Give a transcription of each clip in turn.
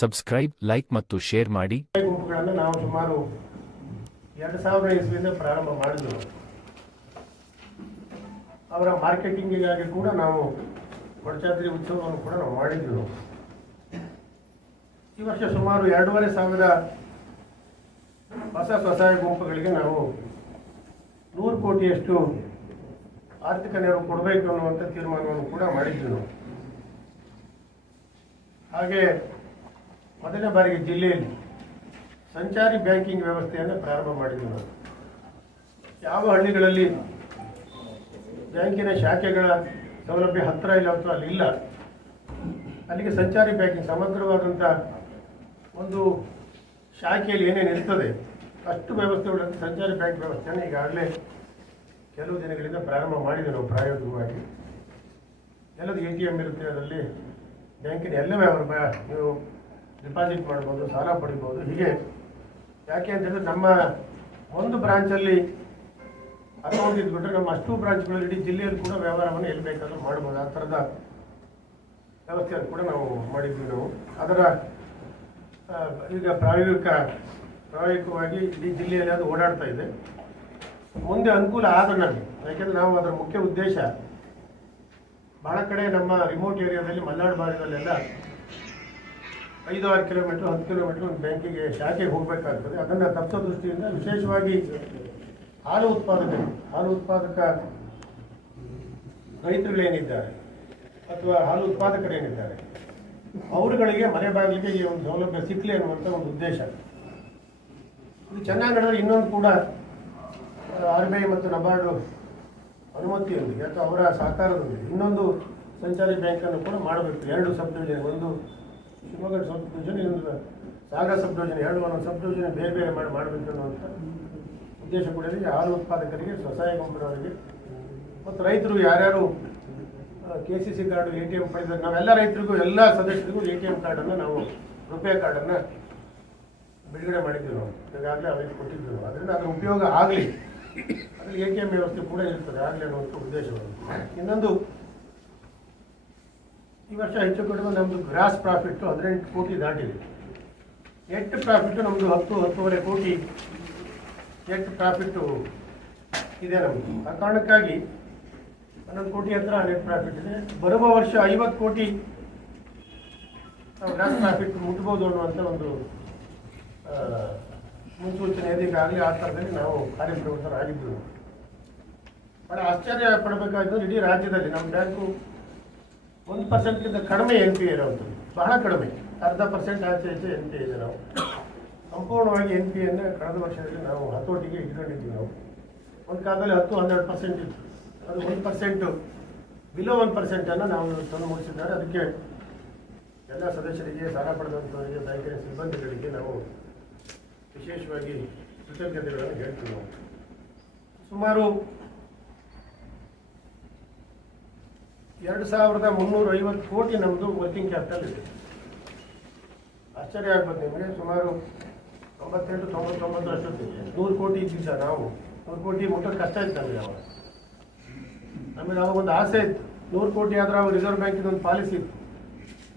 Subscribe like ಮತ್ತು share ಮಾಡಿ. ಗುಂಪುಗಳನ್ನು ನಾವು ಸುಮಾರು ಎರಡು ಸಾವಿರ ಇಸ್ವಿಯಿಂದ ಪ್ರಾರಂಭ ಮಾಡಿದ್ರು ಅವರ ಮಾರ್ಕೆಟಿಂಗಿಗಾಗಿ ಕೂಡ ನಾವು ಕೊಡಚಾದ್ರಿ ಉತ್ಸವವನ್ನು ಕೂಡ ನಾವು ಮಾಡಿದ್ರು ಈ ವರ್ಷ ಸುಮಾರು ಎರಡೂವರೆ ಸಾವಿರ ಹೊಸ ಸ್ವಸಹಾಯ ಗುಂಪುಗಳಿಗೆ ನಾವು ನೂರು ಕೋಟಿಯಷ್ಟು ಆರ್ಥಿಕ ನೆರವು ಕೊಡಬೇಕು ಅನ್ನುವಂಥ ತೀರ್ಮಾನವನ್ನು ಕೂಡ ಮಾಡಿದ್ರು ಹಾಗೆ ಮೊದಲನೇ ಬಾರಿಗೆ ಜಿಲ್ಲೆಯಲ್ಲಿ ಸಂಚಾರಿ ಬ್ಯಾಂಕಿಂಗ್ ವ್ಯವಸ್ಥೆಯನ್ನು ಪ್ರಾರಂಭ ಮಾಡಿದ್ವಿ ನಾವು ಯಾವ ಹಳ್ಳಿಗಳಲ್ಲಿ ಬ್ಯಾಂಕಿನ ಶಾಖೆಗಳ ಸೌಲಭ್ಯ ಹತ್ತಿರ ಇಲ್ಲ ಅಥವಾ ಅಲ್ಲಿ ಇಲ್ಲ, ಅಲ್ಲಿಗೆ ಸಂಚಾರಿ ಬ್ಯಾಂಕಿಂಗ್ ಸಮಗ್ರವಾದಂಥ ಒಂದು ಶಾಖೆಯಲ್ಲಿ ಏನೇನು ಇರ್ತದೆ ಅಷ್ಟು ವ್ಯವಸ್ಥೆಗಳನ್ನು ಸಂಚಾರಿ ಬ್ಯಾಂಕ್ ವ್ಯವಸ್ಥೆಯನ್ನು ಈಗಾಗಲೇ ಕೆಲವು ದಿನಗಳಿಂದ ಪ್ರಾರಂಭ ಮಾಡಿದೆ ನಾವು ಪ್ರಾಯೋಗಿಕವಾಗಿ. ಎಲ್ಲದು ಎ ಟಿ ಎಂ ಇರುತ್ತೆ, ಅದರಲ್ಲಿ ಬ್ಯಾಂಕಿನ ಎಲ್ಲವೇ ಅವರು ನೀವು ಡಿಪಾಸಿಟ್ ಮಾಡ್ಬೋದು, ಸಾಲ ಪಡಿಬೋದು. ಹೀಗೆ ಯಾಕೆ ಅಂತ ಹೇಳಿದ್ರೆ ನಮ್ಮ ಒಂದು ಬ್ರಾಂಚಲ್ಲಿ ಅಕೌಂಟ್ ಇದ್ಬಿಟ್ರೆ ನಮ್ಮ ಅಷ್ಟು ಬ್ರಾಂಚ್ಗಳಲ್ಲಿ ಇಡೀ ಜಿಲ್ಲೆಯಲ್ಲಿ ಕೂಡ ವ್ಯವಹಾರವನ್ನು ಎಲ್ಲಿ ಬೇಕಾದರೂ ಮಾಡ್ಬೋದು. ಆ ಥರದ ವ್ಯವಸ್ಥೆಯನ್ನು ಕೂಡ ನಾವು ಮಾಡಿದ್ವಿ ನಾವು. ಅದರ ಈಗ ಪ್ರಾಯೋಗಿಕ, ಪ್ರಾಯೋಗಿಕವಾಗಿ ಇಡೀ ಜಿಲ್ಲೆಯಲ್ಲಿ ಅದು ಓಡಾಡ್ತಾ ಇದೆ. ಮುಂದೆ ಅನುಕೂಲ ಆದ್ರೆ ನಮಗೆ ಯಾಕೆಂದರೆ ನಾವು ಅದರ ಮುಖ್ಯ ಉದ್ದೇಶ, ಬಹಳ ಕಡೆ ನಮ್ಮ ರಿಮೋಟ್ ಏರಿಯಾದಲ್ಲಿ ಮಲೆನಾಡು ಭಾಗದಲ್ಲೆಲ್ಲ ಐದು ಆರು ಕಿಲೋಮೀಟರ್, ಹತ್ತು ಕಿಲೋಮೀಟರ್ ಒಂದು ಬ್ಯಾಂಕಿಗೆ, ಶಾಖೆಗೆ ಹೋಗಬೇಕಾಗ್ತದೆ. ಅದನ್ನು ತಪ್ಪಿಸೋ ದೃಷ್ಟಿಯಿಂದ ವಿಶೇಷವಾಗಿ ಹಾಲು ಉತ್ಪಾದಕರು ಹಾಲು ಉತ್ಪಾದಕ ರೈತರುಗಳೇನಿದ್ದಾರೆ ಅಥವಾ ಹಾಲು ಉತ್ಪಾದಕರೇನಿದ್ದಾರೆ ಅವರುಗಳಿಗೆ ಮನೆ ಬಾಗಿಲಿಗೆ ಈ ಒಂದು ಸೌಲಭ್ಯ ಸಿಕ್ಕಲಿ ಅನ್ನುವಂಥ ಒಂದು ಉದ್ದೇಶ. ಇದು ಚೆನ್ನಾಗಿ ನಡೆದ್ರೆ ಇನ್ನೊಂದು ಕೂಡ ಆರ್ ಬಿ ಐ ಮತ್ತು ನಬಾರ್ಡು ಅನುಮತಿಯೊಂದಿಗೆ ಅಥವಾ ಅವರ ಸಹಕಾರದೊಂದಿಗೆ ಇನ್ನೊಂದು ಸಂಚಾರಿ ಬ್ಯಾಂಕನ್ನು ಕೂಡ ಮಾಡಬೇಕು. ಎರಡು ಸಬ್ ಒಂದು ಶಿವಮೊಗ್ಗ ಸಬ್ ಡಿವಿಷನ್ ಇನ್ನೊಂದು ಸಾಗರ ಸಬ್ ಡಿವಿಷನ್ ಎರಡು ಒಂದೊಂದು ಸಬ್ ಡಿವಿಷನ್ ಬೇರೆ ಬೇರೆ ಮಾಡಿ ಮಾಡಬೇಕು ಅನ್ನುವಂಥ ಉದ್ದೇಶ ಕೂಡ ಹಾಲು ಉತ್ಪಾದಕರಿಗೆ, ಸ್ವಸಹಾಯ ಗುಂಪಿನವರಿಗೆ, ಮತ್ತು ರೈತರು ಯಾರ್ಯಾರು K C C card A T M ಪಡೆದ ನಾವೆಲ್ಲ ರೈತರಿಗೂ ಎಲ್ಲ ಸದಸ್ಯರಿಗೂ ಎ ಟಿ ಎಂ ಕಾರ್ಡನ್ನು ನಾವು ರುಪೇ ಕಾರ್ಡನ್ನು ಬಿಡುಗಡೆ ಮಾಡಿದ್ದೀವಿ ನಾವು. ಈಗಾಗಲೇ ಅವರಿಗೆ ಕೊಟ್ಟಿದ್ದೆವು ಅದರಿಂದ ಅದರ ಉಪಯೋಗ ಆಗಲಿ. ಅದರಲ್ಲಿ ಎ ಟಿ ಎಂ ವ್ಯವಸ್ಥೆ ಕೂಡ ಇರ್ತದೆ. ಆಗಲಿ ಅನ್ನುವಂಥ ಉದ್ದೇಶವನ್ನು. ಇನ್ನೊಂದು ಈ ವರ್ಷ ಹೆಚ್ಚು ಕಡಿಮೆ ನಮ್ಮದು ಗ್ರಾಸ್ ಪ್ರಾಫಿಟ್ಟು ಹದಿನೆಂಟು ಕೋಟಿ ದಾಟಿದೆ. ನೆಟ್ ಪ್ರಾಫಿಟ್ಟು ನಮ್ಮದು ಹತ್ತು, ಹತ್ತೂವರೆ ಕೋಟಿ ನೆಟ್ ಪ್ರಾಫಿಟ್ಟು ಇದೆ ನಮ್ಮದು ಆ ಕಾರಣಕ್ಕಾಗಿ ಹನ್ನೊಂದು ಕೋಟಿ ಹತ್ರ ನೆಟ್ ಪ್ರಾಫಿಟ್ ಇದೆ. ಬರುವ ವರ್ಷ ಐವತ್ತು ಕೋಟಿ ನಾವು ಗ್ರಾಸ್ ಪ್ರಾಫಿಟ್ ಮುಟ್ಬೋದು ಅನ್ನುವಂಥ ಒಂದು ಮುನ್ಸೂಚನೆ ಇದೆ ಈಗಾಗಲೇ ಆ ಥರದಲ್ಲಿ ನಾವು ಕಾರ್ಯಪ್ರವೃತ್ತರಾಗಿದ್ದು ಬಹಳ ಆಶ್ಚರ್ಯ ಪಡಬೇಕಾಗಿದ್ದು ಇಡೀ ರಾಜ್ಯದಲ್ಲಿ ನಮ್ಮ ಬ್ಯಾಂಕು ಒಂದು ಪರ್ಸೆಂಟ್ಗಿಂತ ಕಡಿಮೆ ಎನ್ ಪಿ ಇರೋದು ಬಹಳ ಕಡಿಮೆ. ಅರ್ಧ ಪರ್ಸೆಂಟ್ ಆಚೆ ಆಚೆ ಎನ್ ಪಿ ಇದೆ ನಾವು. ಸಂಪೂರ್ಣವಾಗಿ ಎನ್ ಪಿ ಅನ್ನು ಕಳೆದ ವರ್ಷದಲ್ಲಿ ನಾವು ಹತೋಟಿಗೆ ಇಟ್ಕೊಂಡಿದ್ವಿ ನಾವು. ಒಂದು ಕಾಲದಲ್ಲಿ ಹತ್ತು, ಹನ್ನೆರಡು ಪರ್ಸೆಂಟ್ ಇತ್ತು. ಅದು ಒಂದು ಪರ್ಸೆಂಟು ಬಿಲೋ ಒನ್ ಪರ್ಸೆಂಟನ್ನು ನಾವು ತಂದು ಮುಗಿಸಿದ್ದಾರೆ. ಅದಕ್ಕೆ ಎಲ್ಲ ಸದಸ್ಯರಿಗೆ, ಸಾಲ ಪಡೆದಂಥವರಿಗೆ, ಬ್ಯಾಂಕಿನ ಸಿಬ್ಬಂದಿಗಳಿಗೆ ನಾವು ವಿಶೇಷವಾಗಿ ಕೃತಜ್ಞತೆಗಳನ್ನು ಹೇಳ್ತೀವಿ ನಾವು. ಸುಮಾರು ಎರಡು ಸಾವಿರದ ಮುನ್ನೂರ ಐವತ್ತು ಕೋಟಿ ನಮ್ಮದು ವರ್ಕಿಂಗ್ ಕ್ಯಾಪಿಟಲ್ ಇದೆ. ಆಶ್ಚರ್ಯ ಆಗ್ಬೋದು ನಿಮಗೆ, ಸುಮಾರು ತೊಂಬತ್ತೆಂಟು ತೊಂಬತ್ತೊಂಬತ್ತರಷ್ಟೊತ್ತಿಗೆ ನೂರು ಕೋಟಿ ಇದ್ದಿದ್ದ ನಾವು. ನೂರು ಕೋಟಿ ಮುಟ್ಟೋದು ಕಷ್ಟ ಇತ್ತು ನಮಗೆ ಅವಾಗ. ನಮಗೆ ಅವಾಗ ಒಂದು ಆಸೆ ಇತ್ತು. ನೂರು ಕೋಟಿ ಆದರೆ ಅವಾಗ ರಿಸರ್ವ್ ಬ್ಯಾಂಕಿನ ಒಂದು ಪಾಲಿಸಿ ಇತ್ತು.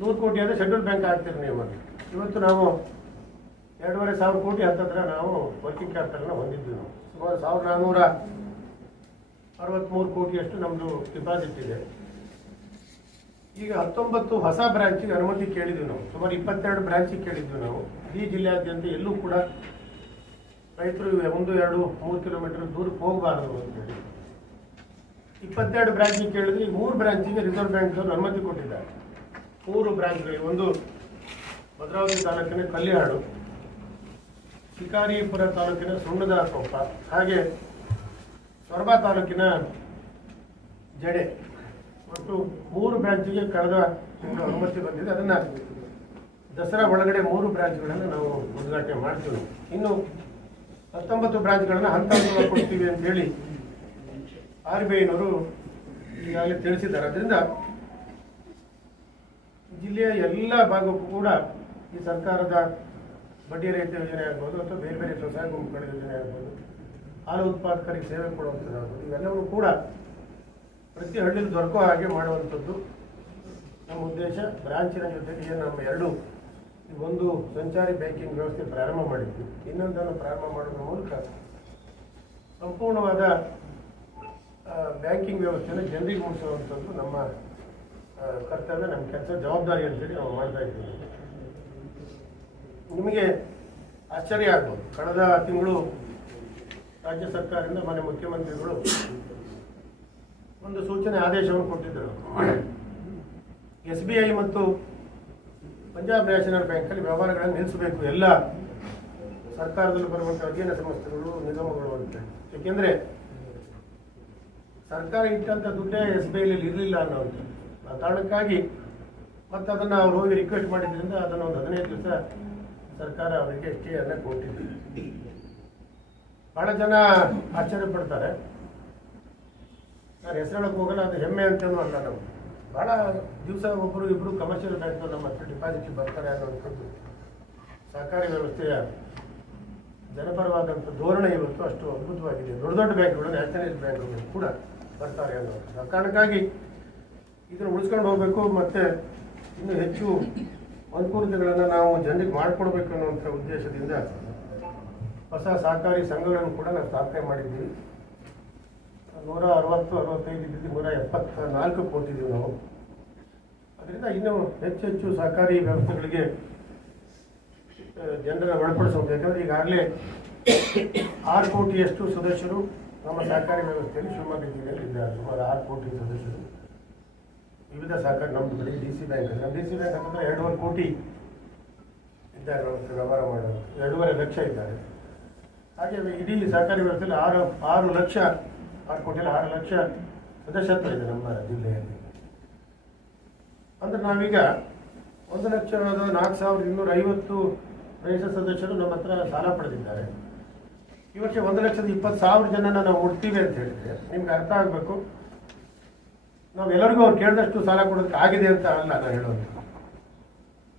ನೂರು ಕೋಟಿ ಆದರೆ ಶೆಡ್ಯೂಲ್ ಬ್ಯಾಂಕ್ ಆಗ್ತೀರಿ ನೀವು ಇವತ್ತು ನಾವು ಎರಡೂವರೆ ಸಾವಿರ ಕೋಟಿ ಹತ್ತತ್ರ ನಾವು ವರ್ಕಿಂಗ್ ಕ್ಯಾಪಿಟಲ್ನ ಹೊಂದಿದ್ವಿ ನಾವು. ಸುಮಾರು ಸಾವಿರದ ನಾನ್ನೂರ ಅರವತ್ತ್ಮೂರು ಕೋಟಿಯಷ್ಟು ನಮ್ಮದು ಡಿಪಾಸಿಟ್ ಇದೆ. ಈಗ ಹತ್ತೊಂಬತ್ತು ಹೊಸ ಬ್ರಾಂಚಿಗೆ ಅನುಮತಿ ಕೇಳಿದ್ವಿ ನಾವು. ಸುಮಾರು ಇಪ್ಪತ್ತೆರಡು ಬ್ರಾಂಚಿಗೆ ಕೇಳಿದ್ವಿ ನಾವು. ಇಡೀ ಜಿಲ್ಲೆಯಾದ್ಯಂತ ಎಲ್ಲೂ ಕೂಡ ರೈತರು ಒಂದು, ಎರಡು, ಮೂರು ಕಿಲೋಮೀಟರ್ ದೂರಕ್ಕೆ ಹೋಗಬಾರದು ಅಂತೇಳಿ ಇಪ್ಪತ್ತೆರಡು ಬ್ರಾಂಚಿಗೆ ಕೇಳಿದ್ರೆ ಈ ಮೂರು ಬ್ರಾಂಚಿಗೆ ರಿಸರ್ವ್ ಬ್ಯಾಂಕ್ದವರು ಅನುಮತಿ ಕೊಟ್ಟಿದ್ದಾರೆ. ಮೂರು ಬ್ರಾಂಚ್ಗಳಿಗೆ ಒಂದು ಭದ್ರಾವತಿ ತಾಲೂಕಿನ ಕಲ್ಲಿಹಾಡು ಶಿಕಾರಿಪುರ ತಾಲೂಕಿನ ಸುಣ್ಣದ ಕೊಪ್ಪ ಹಾಗೆ ಸೊರಬ ತಾಲೂಕಿನ ಜಡೆ. ಒಟ್ಟು ಮೂರು ಬ್ರಾಂಚಿಗೆ ಕಳೆದ ತಿಂಗಳು ಅನುಮತಿ ಬಂದಿದೆ, ಅದನ್ನು ದಸರಾ ಒಳಗಡೆ ಮೂರು ಬ್ರಾಂಚ್ಗಳನ್ನು ನಾವು ಉದ್ಘಾಟನೆ ಮಾಡ್ತೀವಿ. ಇನ್ನು ಹತ್ತೊಂಬತ್ತು ಬ್ರಾಂಚ್ಗಳನ್ನು ಹಂತ ಕೊಡ್ತೀವಿ ಅಂತ ಹೇಳಿ ಆರ್ ಬಿ ಐನವರು ಈಗಾಗಲೇ ತಿಳಿಸಿದ್ದಾರೆ. ಅದರಿಂದ ಜಿಲ್ಲೆಯ ಎಲ್ಲ ಭಾಗಕ್ಕೂ ಕೂಡ ಈ ಸರ್ಕಾರದ ಬಡ್ಡಿ ರಹಿತ ಯೋಜನೆ ಆಗ್ಬೋದು ಅಥವಾ ಬೇರೆ ಬೇರೆ ಸ್ವಸಹಾಯ ಗುಂಪುಗಳ ಯೋಜನೆ ಆಗ್ಬೋದು, ಹಾಲು ಉತ್ಪಾದಕರಿಗೆ ಸೇವೆ ಕೊಡುವಂಥದ್ದಾಗ್ಬೋದು, ಇವೆಲ್ಲವೂ ಕೂಡ ಪ್ರತಿ ಹಳ್ಳಿಲಿ ದೊರಕೋ ಹಾಗೆ ಮಾಡುವಂಥದ್ದು. ನಮ್ಮ ಉದ್ದೇಶ ಬ್ರಾಂಚಿನ ಜೊತೆಗೆ ನಮ್ಮ ಎರಡು ಒಂದು ಸಂಚಾರಿ ಬ್ಯಾಂಕಿಂಗ್ ವ್ಯವಸ್ಥೆ ಪ್ರಾರಂಭ ಮಾಡಿದ್ವಿ. ಇನ್ನೊಂದನ್ನು ಪ್ರಾರಂಭ ಮಾಡೋದ್ರ ಮೂಲಕ ಸಂಪೂರ್ಣವಾದ ಬ್ಯಾಂಕಿಂಗ್ ವ್ಯವಸ್ಥೆಯನ್ನು ಜನರಿಗೆ ಮುಗಿಸುವಂಥದ್ದು ನಮ್ಮ ಕರ್ತವ್ಯ, ನಮ್ಮ ಕೆಲಸ, ಜವಾಬ್ದಾರಿ ಅಂತೇಳಿ ನಾವು ಮಾಡ್ತಾ ಇದ್ದೀವಿ. ನಿಮಗೆ ಆಶ್ಚರ್ಯ ಆಗ್ಬೋದು. ಕಳೆದ ತಿಂಗಳು ರಾಜ್ಯ ಸರ್ಕಾರದಿಂದ ಮನೆ ಮುಖ್ಯಮಂತ್ರಿಗಳು ಒಂದು ಸೂಚನೆ ಆದೇಶವನ್ನು ಕೊಟ್ಟಿದ್ದರು. ಎಸ್ ಬಿ ಐ ಮತ್ತು ಪಂಜಾಬ್ ನ್ಯಾಷನಲ್ ಬ್ಯಾಂಕಲ್ಲಿ ವ್ಯವಹಾರಗಳನ್ನು ನಿಲ್ಲಿಸಬೇಕು. ಎಲ್ಲ ಸರ್ಕಾರದಲ್ಲಿ ಬರುವಂಥ ಅಧೀನ ಸಂಸ್ಥೆಗಳು, ನಿಗಮಗಳು ಅಂತ. ಏಕೆಂದರೆ ಸರ್ಕಾರ ಇಟ್ಟಂಥ ದುಡ್ಡೇ ಎಸ್ ಬಿ ಐಲಿ ಇರಲಿಲ್ಲ ಅನ್ನೋದು ಆ ಕಾರಣಕ್ಕಾಗಿ ಮತ್ತು ಅದನ್ನು ಅವ್ರು ಹೋಗಿ ರಿಕ್ವೆಸ್ಟ್ ಮಾಡಿದ್ರಿಂದ ಅದನ್ನು ಒಂದು ಹದಿನೈದು ದಿವಸ ಸರ್ಕಾರ ಅವರಿಗೆ ಸ್ಟೇ ಅನ್ನ ಕೊಟ್ಟಿದೆ ಭಾಳ ಜನ ಆಶ್ಚರ್ಯ ಪಡ್ತಾರೆ. ನಾನು ಹೆಸರು ಹೇಳಕ್ ಹೋಗಲ್ಲ, ಅದು ಹೆಮ್ಮೆ ಅಂತೇನು ಅಲ್ಲ ನಾವು ಬಹಳ ದಿವಸ ಒಬ್ಬರು ಇಬ್ಬರು ಕಮರ್ಷಿಯಲ್ ಬ್ಯಾಂಕ್ ನಮ್ಮ ಹತ್ರ ಡಿಪಾಸಿಟ್ ಬರ್ತಾರೆ ಅನ್ನೋವಂಥದ್ದು ಸಹಕಾರಿ ವ್ಯವಸ್ಥೆಯ ಜನಪರವಾದಂಥ ಧೋರಣೆ ಇವತ್ತು ಅಷ್ಟು ಅದ್ಭುತವಾಗಿದೆ. ದೊಡ್ಡ ದೊಡ್ಡ ಬ್ಯಾಂಕ್ಗಳು ನ್ಯಾಷನಲೈಸ್ ಬ್ಯಾಂಕ್ಗಳು ಕೂಡ ಬರ್ತಾರೆ ಅನ್ನೋದು. ಆ ಕಾರಣಕ್ಕಾಗಿ ಇದನ್ನು ಉಳಿಸ್ಕೊಂಡು ಹೋಗಬೇಕು ಮತ್ತು ಇನ್ನೂ ಹೆಚ್ಚು ಅನುಕೂಲತೆಗಳನ್ನು ನಾವು ಜನರಿಗೆ ಮಾಡಿಕೊಡ್ಬೇಕು ಅನ್ನುವಂಥ ಉದ್ದೇಶದಿಂದ ಹೊಸ ಸಹಕಾರಿ ಸಂಘಗಳನ್ನು ಕೂಡ ನಾವು ಸ್ಥಾಪನೆ ಮಾಡಿದ್ದೀವಿ. ನೂರ ಅರವತ್ತು, ಅರವತ್ತೈದು ಇದ್ದಿದ್ದು ನೂರ ಎಪ್ಪತ್ತ ನಾಲ್ಕು ಕೊಟ್ಟಿದ್ದೀವಿ ನಾವು. ಅದರಿಂದ ಇನ್ನೂ ಹೆಚ್ಚು ಹೆಚ್ಚು ಸಹಕಾರಿ ವ್ಯವಸ್ಥೆಗಳಿಗೆ ಜನರನ್ನು ಒಳಪಡಿಸಬೇಕು. ಯಾಕಂದರೆ ಈಗಾಗಲೇ ಆರು ಕೋಟಿಯಷ್ಟು ಸದಸ್ಯರು ನಮ್ಮ ಸಹಕಾರಿ ವ್ಯವಸ್ಥೆಯಲ್ಲಿ ಶಿವಮೊಗ್ಗ ಜಿಲ್ಲೆಯಲ್ಲಿ ಇದ್ದಾರೆ. ಸುಮಾರು ಆರು ಕೋಟಿ ಸದಸ್ಯರು. ವಿವಿಧ ಸಹಕಾರಿ ನಮ್ಮ ಕಡೆ ಡಿ ಸಿ ಬ್ಯಾಂಕ್ ನಮ್ಮ ಡಿ ಸಿ ಬ್ಯಾಂಕ್ ಅಂತಂದರೆ ಎರಡೂವರೆ ಕೋಟಿ ಇದ್ದಾರೆ ವ್ಯವಹಾರ ಮಾಡೋದು. ಎರಡೂವರೆ ಲಕ್ಷ ಇದ್ದಾರೆ. ಹಾಗೆ ಇಡೀ ಸಹಕಾರಿ ವ್ಯವಸ್ಥೆಯಲ್ಲಿ ಆರು ಆರು ಲಕ್ಷ ಆರು ಕೋಟಿ ಆರು ಲಕ್ಷ ಸದಸ್ಯತ್ವ ಇದೆ ನಮ್ಮ ಜಿಲ್ಲೆಯಲ್ಲಿ. ಅಂದ್ರೆ ನಾವೀಗ ಒಂದು ಲಕ್ಷ ನಾಲ್ಕು ಸಾವಿರದ ಇನ್ನೂರ ಐವತ್ತು ರೈತ ಸದಸ್ಯರು ನಮ್ಮ ಹತ್ರ ಸಾಲ ಪಡೆದಿದ್ದಾರೆ. ಈ ವರ್ಷ ಒಂದು ಲಕ್ಷದ ಇಪ್ಪತ್ತು ಸಾವಿರ ಜನನ ನಾವು ಹುಡ್ತೀವಿ ಅಂತ ಹೇಳಿದ್ರೆ ನಿಮ್ಗೆ ಅರ್ಥ ಆಗಬೇಕು? ನಾವು ಎಲ್ಲರಿಗೂ ಅವ್ರು ಕೇಳಿದಷ್ಟು ಸಾಲ ಕೊಡೋದಕ್ಕೆ ಆಗಿದೆ ಅಂತ ಅಲ್ಲ ನಾನು ಹೇಳೋದು.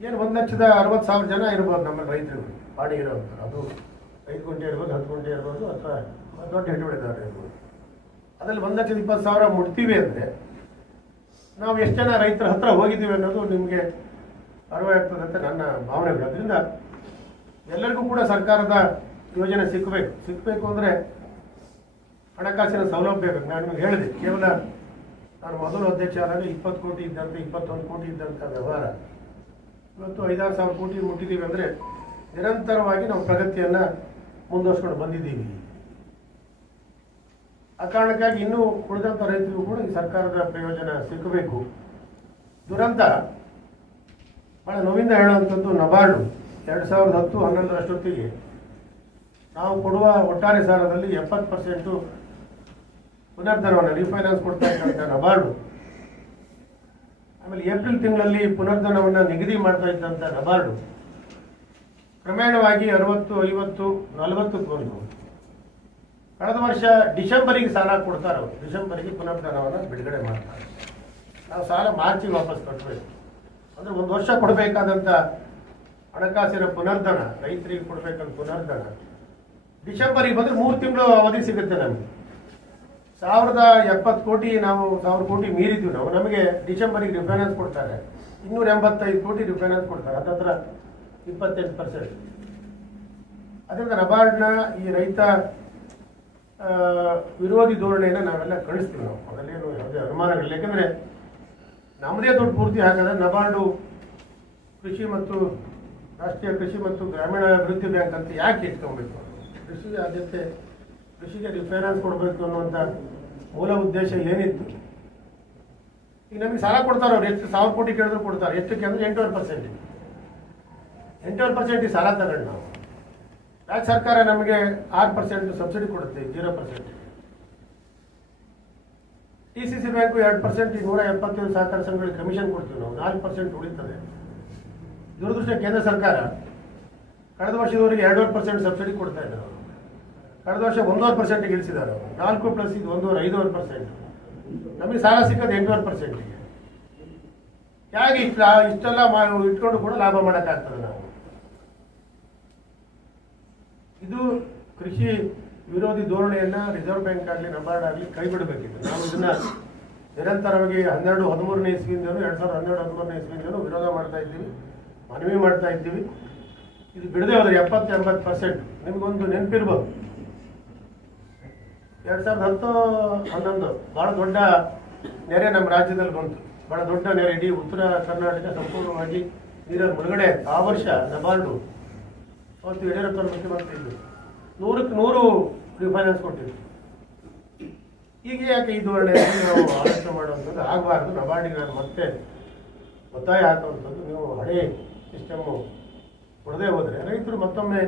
ಏನು ಒಂದು ಲಕ್ಷದ ಅರವತ್ತು ಸಾವಿರ ಜನ ಇರ್ಬೋದು ನಮ್ಮಲ್ಲಿ ರೈತರು ಬಾಡಿಗೆ ಇರೋದು ಅದು ಐದು ಗುಂಟೆ ಇರ್ಬೋದು, ಹತ್ತು ಗುಂಟೆ ಇರ್ಬೋದು, ಅಥವಾ ದೊಡ್ಡ ಹಿಡುವಳಿದಾರ ಇರ್ಬೋದು ಅದ್ರಲ್ಲಿ ಒಂದು ಲಕ್ಷದ ಇಪ್ಪತ್ತು ಸಾವಿರ ಮುಟ್ತೀವಿ ಅಂದರೆ ನಾವು ಎಷ್ಟು ಜನ ರೈತರ ಹತ್ರ ಹೋಗಿದ್ದೀವಿ ಅನ್ನೋದು ನಿಮಗೆ ಅರಿವಾಗ್ತದೆ ಅಂತ ನನ್ನ ಭಾವನೆಗಳು. ಅದರಿಂದ ಎಲ್ಲರಿಗೂ ಕೂಡ ಸರ್ಕಾರದ ಯೋಜನೆ ಸಿಕ್ಕಬೇಕು ಸಿಕ್ಕಬೇಕು ಅಂದರೆ ಹಣಕಾಸಿನ ಸೌಲಭ್ಯ ಬೇಕು. ನಾನು ನಿಮಗೆ ಹೇಳಿದೆ, ಕೇವಲ ನಾನು ಮೊದಲು ಅಧ್ಯಕ್ಷ ಆದಾಗ ಇಪ್ಪತ್ತು ಕೋಟಿ ಇದ್ದಂಥ ಇಪ್ಪತ್ತೊಂದು ಕೋಟಿ ಇದ್ದಂಥ ವ್ಯವಹಾರ. ಇವತ್ತು ಐದಾರು ಸಾವಿರ ಕೋಟಿ ಮುಟ್ಟಿದ್ದೀವಿ ಅಂದರೆ ನಿರಂತರವಾಗಿ ನಾವು ಪ್ರಗತಿಯನ್ನು ಮುಂದುವರ್ಸ್ಕೊಂಡು ಬಂದಿದ್ದೀವಿ. ಆ ಕಾರಣಕ್ಕಾಗಿ ಇನ್ನೂ ಉಳಿದಂಥ ರೈತರಿಗೂ ಕೂಡ ಈ ಸರ್ಕಾರದ ಪ್ರಯೋಜನ ಸಿಕ್ಕಬೇಕು ದುರಂತ. ಬಹಳ ನೋವಿಂದ ಹೇಳುವಂಥದ್ದು ನಬಾರ್ಡು. ಎರಡು ಸಾವಿರದ ಹತ್ತು ಹನ್ನೊಂದರಷ್ಟೊತ್ತಿಗೆ ನಾವು ಕೊಡುವ ಒಟ್ಟಾರೆ ಸಾಲದಲ್ಲಿ ಎಪ್ಪತ್ತು ಪರ್ಸೆಂಟು ಪುನರ್ಧನವನ್ನು ರೀಫೈನಾನ್ಸ್ ಕೊಡ್ತಾ ಇದ್ದಂಥ ನಬಾರ್ಡು. ಆಮೇಲೆ ಏಪ್ರಿಲ್ ತಿಂಗಳಲ್ಲಿ ಪುನರ್ಧನವನ್ನು ನಿಗದಿ ಮಾಡ್ತಾ ಇದ್ದಂಥ ನಬಾರ್ಡು. ಕ್ರಮೇಣವಾಗಿ ಅರವತ್ತು, ಐವತ್ತು ನಲವತ್ತು ಬಂದು. ಕಳೆದ ವರ್ಷ ಡಿಸೆಂಬರಿಗೆ ಸಾಲ ಕೊಡ್ತಾರೆ ಅವರು. ಡಿಸೆಂಬರಿಗೆ ಪುನರ್ಧನವನ್ನು ಬಿಡುಗಡೆ ಮಾಡ್ತಾರೆ. ನಾವು ಸಾಲ ಮಾರ್ಚಿಗೆ ವಾಪಸ್ ಕಟ್ಟಬೇಕು ಅಂದರೆ ಒಂದು ವರ್ಷ ಕೊಡಬೇಕಾದಂಥ ಹಣಕಾಸಿನ ಪುನರ್ಧನ, ರೈತರಿಗೆ ಕೊಡಬೇಕಂತ ಪುನರ್ಧನ. ಡಿಸೆಂಬರಿಗೆ ಬಂದರೆ ಮೂರು ತಿಂಗಳು ಅವಧಿ ಸಿಗುತ್ತೆ ನಮಗೆ. ಸಾವಿರದ ಎಪ್ಪತ್ತು ಕೋಟಿ ನಾವು ಸಾವಿರ ಕೋಟಿ ಮೀರಿದ್ವಿ ನಾವು. ನಮಗೆ ಡಿಸೆಂಬರಿಗೆ ರಿಫೈನಾನ್ಸ್ ಕೊಡ್ತಾರೆ. ಇನ್ನೂರ ಎಂಬತ್ತೈದು ಕೋಟಿ ರಿಫೈನಾನ್ಸ್ ಕೊಡ್ತಾರೆ. ಅದತ್ರ ಇಪ್ಪತ್ತೆಂಟು ಪರ್ಸೆಂಟ್ ಅದರಿಂದ ರಬಾರ್ಡ್ನ ಈ ರೈತ ವಿರೋಧಿ ಧೋರಣೆಯನ್ನು ನಾವೆಲ್ಲ ಕಳಿಸ್ತೀವಿ ನಾವು. ಅದರಲ್ಲೇನು ಯಾವುದೇ ಅನುಮಾನಗಳಿಲ್ಲ. ಯಾಕಂದರೆ ನಮ್ಮದೇ ದುಡ್ಡು ಪೂರ್ತಿ ಹಾಕಿದ್ರೆ ನಬಾರ್ಡು ಕೃಷಿ ಮತ್ತು ರಾಷ್ಟ್ರೀಯ ಕೃಷಿ ಮತ್ತು ಗ್ರಾಮೀಣ ಅಭಿವೃದ್ಧಿ ಬ್ಯಾಂಕ್ ಅಂತ ಯಾಕೆ ಇಟ್ಕೊಬೇಕು? ಕೃಷಿ ಆದ್ಯತೆ, ಕೃಷಿಗೆ ರಿಫೈನಾನ್ಸ್ ಕೊಡಬೇಕು ಅನ್ನುವಂಥ ಮೂಲ ಉದ್ದೇಶ ಏನಿತ್ತು? ಈಗ ನಮಗೆ ಸಾಲ ಕೊಡ್ತಾರೆ ಅವ್ರು. ಎಷ್ಟು ಸಾವಿರ ಕೋಟಿ ಕೇಳಿದ್ರು ಕೊಡ್ತಾರೆ. ಎಷ್ಟಕ್ಕೆ ಅಂದರೆ ಎಂಟೂವರೆ ಪರ್ಸೆಂಟ್ ಎಂಟೂವರೆ ಪರ್ಸೆಂಟ್ ಸಾಲ ತಗೊಂಡು ನಾವು. ರಾಜ್ಯ ಸರ್ಕಾರ ನಮಗೆ ಆರು ಪರ್ಸೆಂಟ್ ಸಬ್ಸಿಡಿ ಕೊಡುತ್ತೆ zero percent T C C bank ಎರಡು ಪರ್ಸೆಂಟ್ ನೂರ ಎಪ್ಪತ್ತೈದು ಸಹಕಾರ ಸಂಘಗಳಿಗೆ ಕಮಿಷನ್ ಕೊಡ್ತೀವಿ ನಾವು. ನಾಲ್ಕು ಪರ್ಸೆಂಟ್ ಉಳಿತದೆ. ದುರದೃಷ್ಟ ಕೇಂದ್ರ ಸರ್ಕಾರ ಕಳೆದ ವರ್ಷದವರೆಗೆ ಎರಡೂವರೆ ಪರ್ಸೆಂಟ್ ಸಬ್ಸಿಡಿ ಕೊಡ್ತಾ ಇದ್ದಾರೆ ಕಳೆದ ವರ್ಷ ಒಂದೂವರೆ ಪರ್ಸೆಂಟ್ಗೆ ಇಳಿಸಿದ್ದಾರೆ ನಾಲ್ಕು ಪ್ಲಸ್ ಇದು ಒಂದೂವರೆ, ಐದೂವರೆ ಪರ್ಸೆಂಟ್ ನಮಗೆ ಸಾಲ ಸಿಕ್ಕದು ಎಂಟೂವರೆ ಪರ್ಸೆಂಟಿಗೆ ಹೇಗೆ ಇಷ್ಟು ಇಷ್ಟೆಲ್ಲ ಇಟ್ಕೊಂಡು ಕೂಡ ಲಾಭ ಮಾಡೋಕ್ಕಾಗ್ತದೆ ನಾವು. ಇದು ಕೃಷಿ ವಿರೋಧಿ ಧೋರಣೆಯನ್ನ ರಿಸರ್ವ್ ಬ್ಯಾಂಕ್ ಆಗಲಿ ನಬಾರ್ಡ್ ಆಗಲಿ ಕೈ ಬಿಡಬೇಕಿತ್ತು ನಾವು ಇದನ್ನ ನಿರಂತರವಾಗಿ ಹನ್ನೆರಡು, ಹದಿಮೂರನೇ ಇಸ್ವಿಯಿಂದಲೂ ಎರಡ್ ಸಾವಿರದ ಹನ್ನೆರಡು, ಹದಿಮೂರನೇ ಇಸ್ವಿಯಿಂದಲೂ ವಿರೋಧ ಮಾಡ್ತಾ ಇದ್ದೀವಿ, ಮನವಿ ಮಾಡ್ತಾ ಇದ್ದೀವಿ. ಇದು ಬಿಡದೆ ಹೋದ್ರೆ ಎಪ್ಪತ್ತು, ಎಂಬತ್ತು ಪರ್ಸೆಂಟ್ ನಿಮಗೊಂದು ನೆನಪಿರ್ಬೋದು. ಎರಡು ಸಾವಿರದ ಹತ್ತು, ಹನ್ನೊಂದು ಭಾಳ ದೊಡ್ಡ ನೆರೆ ನಮ್ಮ ರಾಜ್ಯದಲ್ಲಿ ಬಂತು. ಭಾಳ ದೊಡ್ಡ ನೆರೆ. ಇಡೀ ಉತ್ತರ ಕರ್ನಾಟಕ ಸಂಪೂರ್ಣವಾಗಿ ನೀರಲ್ಲಿ ಮುಳುಗಡೆ. ಆ ವರ್ಷ ನಬಾರ್ಡು ಅವತ್ತು ಯಡಿಯೂರಪ್ಪನ ಮುಖ್ಯಮಂತ್ರಿ ನೂರಕ್ಕೆ ನೂರು ರಿಫೈನಾನ್ಸ್ ಕೊಟ್ಟಿದ್ರು. ಈಗ ಯಾಕೆ ಈ ಧೋರಣೆಯಲ್ಲಿ ನಾವು ಆಲೋಚನೆ ಮಾಡುವಂಥದ್ದು ಆಗಬಾರ್ದು? ನಬಾರ್ಡಿಗೆ ನಾನು ಮತ್ತೆ ಒತ್ತಾಯ ಹಾಕುವಂಥದ್ದು ನೀವು ಹಳೆ ಸಿಸ್ಟಮ್ಮು ಕೊಡದೇ ಹೋದರೆ ರೈತರು ಮತ್ತೊಮ್ಮೆ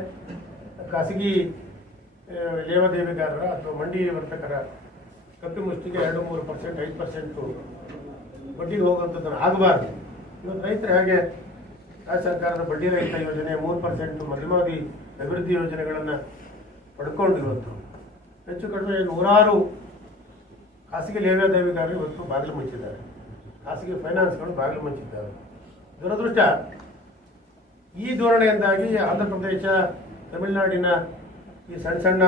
ಖಾಸಗಿ ಲೇವಾದೇವಿಗಾರರ ಅಥವಾ ಮಂಡಿ ವರ್ತಕರ ಕಪ್ಪಿ ಮುಷ್ಟಿಗೆ ಎರಡು, ಮೂರು ಪರ್ಸೆಂಟ್ ಐದು ಪರ್ಸೆಂಟು ಬಡ್ಡಿಗೆ ಹೋಗುವಂಥದ್ದನ್ನು ಆಗಬಾರ್ದು. ಇವತ್ತು ರೈತರು ಹೇಗೆ ರಾಜ್ಯ ಸರ್ಕಾರದ ಬಡ್ಡಿ ರಹಿತ ಯೋಜನೆ ಮೂರು ಪರ್ಸೆಂಟ್ ಮಧ್ಯಮಾವಧಿ ಅಭಿವೃದ್ಧಿ ಯೋಜನೆಗಳನ್ನು ಪಡ್ಕೊಂಡು ಹೆಚ್ಚು ಕಡಿಮೆ ನೂರಾರು ಖಾಸಗಿ ಲೇವಾದೇವಿಗಾರರು ಇವತ್ತು ಬಾಗಿಲು ಮುಚ್ಚಿದ್ದಾರೆ. ಖಾಸಗಿ ಫೈನಾನ್ಸ್ಗಳು ಬಾಗಿಲು ಮುಚ್ಚಿದ್ದಾರೆ. ದುರದೃಷ್ಟ, ಈ ಧೋರಣೆಯಿಂದಾಗಿ ಆಂಧ್ರ ಪ್ರದೇಶ, ತಮಿಳುನಾಡಿನ ಈ ಸಣ್ಣ ಸಣ್ಣ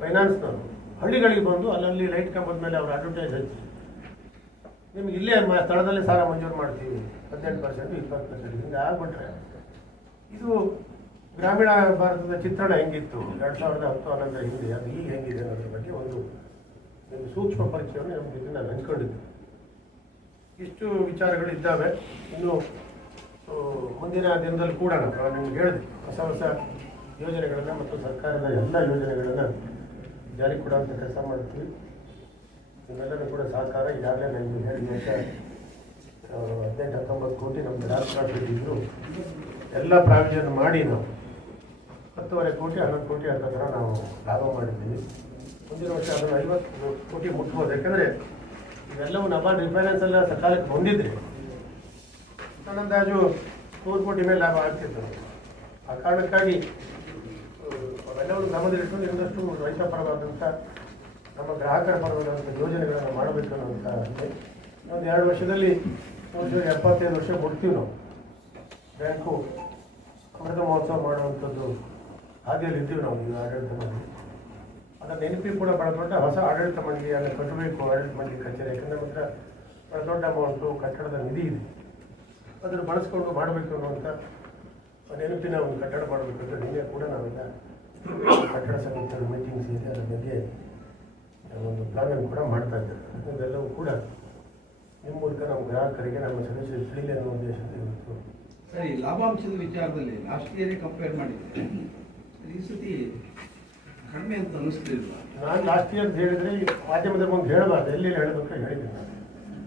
ಫೈನಾನ್ಸ್ನವರು ಹಳ್ಳಿಗಳಿಗೆ ಬಂದು ಅಲ್ಲಲ್ಲಿ ಲೈಟ್ ಕಂಬದ ಮೇಲೆ ಅವರು ಅಡ್ವರ್ಟೈಸ್ ಹಚ್ಚಿ ನಿಮ್ಗೆ ಇಲ್ಲೇ ಸ್ಥಳದಲ್ಲಿ ಸಾಲ ಮಂಜೂರು ಮಾಡ್ತೀವಿ. ಹದಿನೆಂಟು ಪರ್ಸೆಂಟ್ ಇಪ್ಪತ್ತು ಪರ್ಸೆಂಟ್ ಹಿಂಗೆ ಆಗ್ಬಿಟ್ರೆ ಇದು ಗ್ರಾಮೀಣ ಭಾರತದ ಚಿತ್ರಣ ಹೆಂಗಿತ್ತು? ಎರಡು ಸಾವಿರದ ಹತ್ತು ಹನ್ನೊಂದರ ಹಿಂದೆ ಅದು ಈಗ ಹೆಂಗಿದೆ ಅನ್ನೋದ್ರ ಬಗ್ಗೆ ಒಂದು ಒಂದು ಸೂಕ್ಷ್ಮ ಪರಿಚಯವನ್ನು ನಮ್ಮ ಜೊತೆ ನಾನು ಹಂಚ್ಕೊಂಡಿದ್ದೆ. ಇಷ್ಟು ವಿಚಾರಗಳು ಇದ್ದಾವೆ. ಇನ್ನು ಮುಂದಿನ ದಿನದಲ್ಲಿ ಕೂಡ ನಾನು ನಿಮ್ಗೆ ಹೇಳಿದೆ, ಹೊಸ ಹೊಸ ಯೋಜನೆಗಳನ್ನು ಮತ್ತು ಸರ್ಕಾರದ ಎಲ್ಲ ಯೋಜನೆಗಳನ್ನು ಜಾರಿ ಕೊಡುವಂಥ ಕೆಲಸ ಮಾಡ್ತೀವಿ. ನಿಮ್ಮೆಲ್ಲರೂ ಕೂಡ ಸಹಕಾರ ಈಗಾಗಲೇ ನಾನು ಹೇಳಿ ವರ್ಷ ಆ, ಹದಿನೆಂಟು ಹತ್ತೊಂಬತ್ತು ಕೋಟಿ ನಮ್ಮ ರಾಜ್ಯದಲ್ಲಿದ್ದರು ಎಲ್ಲ ಪ್ರಾವಿಷನ್ ಮಾಡಿ ನಾವು. ಹತ್ತುವರೆ ಕೋಟಿ ಹನ್ನೊಂದು ಕೋಟಿ ಅಂತ ಥರ ನಾವು ಲಾಭ ಮಾಡಿದ್ದೀವಿ. ಮುಂದಿನ ವರ್ಷ ಅದನ್ನು ಐವತ್ತು ಕೋಟಿ ಮುಟ್ಬೋದು. ಯಾಕಂದರೆ ಇವೆಲ್ಲವೂ ನಮ್ಮ ರಿಫೈನಾನ್ಸ್ ಎಲ್ಲ ಸಕಾಲಕ್ಕೆ ಬಂದಿದ್ರೆ ನನ್ನಂದಾಜು ನೂರು ಕೋಟಿ ಮೇಲೆ ಲಾಭ ಆಗ್ತಿತ್ತು. ಆ ಕಾರಣಕ್ಕಾಗಿ ಅವೆಲ್ಲವನ್ನು ಗಮನದಲ್ಲಿಟ್ಟು ಇನ್ನಷ್ಟು ರೈತ ಪರವಾದಂಥ ನಮ್ಮ ಗ್ರಾಹಕರ ಪರವಾದಂಥ ಯೋಜನೆಗಳನ್ನು ಮಾಡಬೇಕು ಅನ್ನೋಂಥ ಇದೆ ಒಂದು ಎರಡು ವರ್ಷದಲ್ಲಿ ಒಂದು ಎಪ್ಪತ್ತೈದು ವರ್ಷ ಕೊಡ್ತೀವಿ ನಾವು. ಬ್ಯಾಂಕು ಅಮೃತ ಮಹೋತ್ಸವ ಮಾಡುವಂಥದ್ದು ಹಾದಿಯಲ್ಲಿ ಇದ್ದೀವಿ ನಾವು ಈಗ ಆಡಳಿತ ಮಂಡಳಿ. ಅದರ ನೆನಪಿ ಕೂಡ ಬಹಳ ದೊಡ್ಡ ಹೊಸ ಆಡಳಿತ ಮಂಡಳಿಯನ್ನು ಕಟ್ಟಬೇಕು, ಆಡಳಿತ ಮಂಡಳಿ ಕಚೇರಿ. ಯಾಕಂದರೆ ನಮ್ಮ ದೊಡ್ಡ ಅಮೌಂಟು ಕಟ್ಟಡದ ನಿಧಿ ಇದೆ. ಅದನ್ನು ಬಳಸ್ಕೊಂಡು ಮಾಡಬೇಕು ಅನ್ನುವಂಥ ನೆನಪಿನ ಒಂದು ಕಟ್ಟಡ ಮಾಡಬೇಕಂದ್ರೆ ನಿನ್ನೆ ಕೂಡ ನಾವೆಲ್ಲ ಕಟ್ಟಡ ಸಮಿತಿಯ ಮೀಟಿಂಗ್ಸ್ ಇದೆ ಅದರ ಬಗ್ಗೆ ಒಂದು ಪ್ಲಾನನ್ನು ಕೂಡ ಮಾಡ್ತಾ ಇದ್ದಾರೆ. ಇದೆಲ್ಲವೂ ಕೂಡ ನಿಮ್ಮ ಮೂಲಕ ನಮ್ಮ ಗ್ರಾಹಕರಿಗೆ ನಮ್ಮ ಸದಸ್ಯರು ತಿಳಿಲಿ ಅನ್ನೋ ಉದ್ದೇಶದಿಂದ ಇವತ್ತು ಸರಿ ಲಾಭಾಂಶದ ವಿಚಾರದಲ್ಲಿ ಲಾಸ್ಟ್ ಇಯರ್ ಕಂಪೇರ್ ಮಾಡಿದ್ರೆ ಈ ಸತಿ ಕಡಿಮೆ ಅಂತ ಅನಿಸ್ತಿಲ್ವಾ ನಾನು ಲಾಸ್ಟ್ ಇಯರ್ ಹೇಳಿದ್ರೆ ಈ ಮಾಧ್ಯಮದಲ್ಲಿ ಒಂದು ಹೇಳಬಾರ್ದು. ಎಲ್ಲಿ ಹೇಳಬೇಕು ಹೇಳಿದ್ದೀನಿ ನಾನು.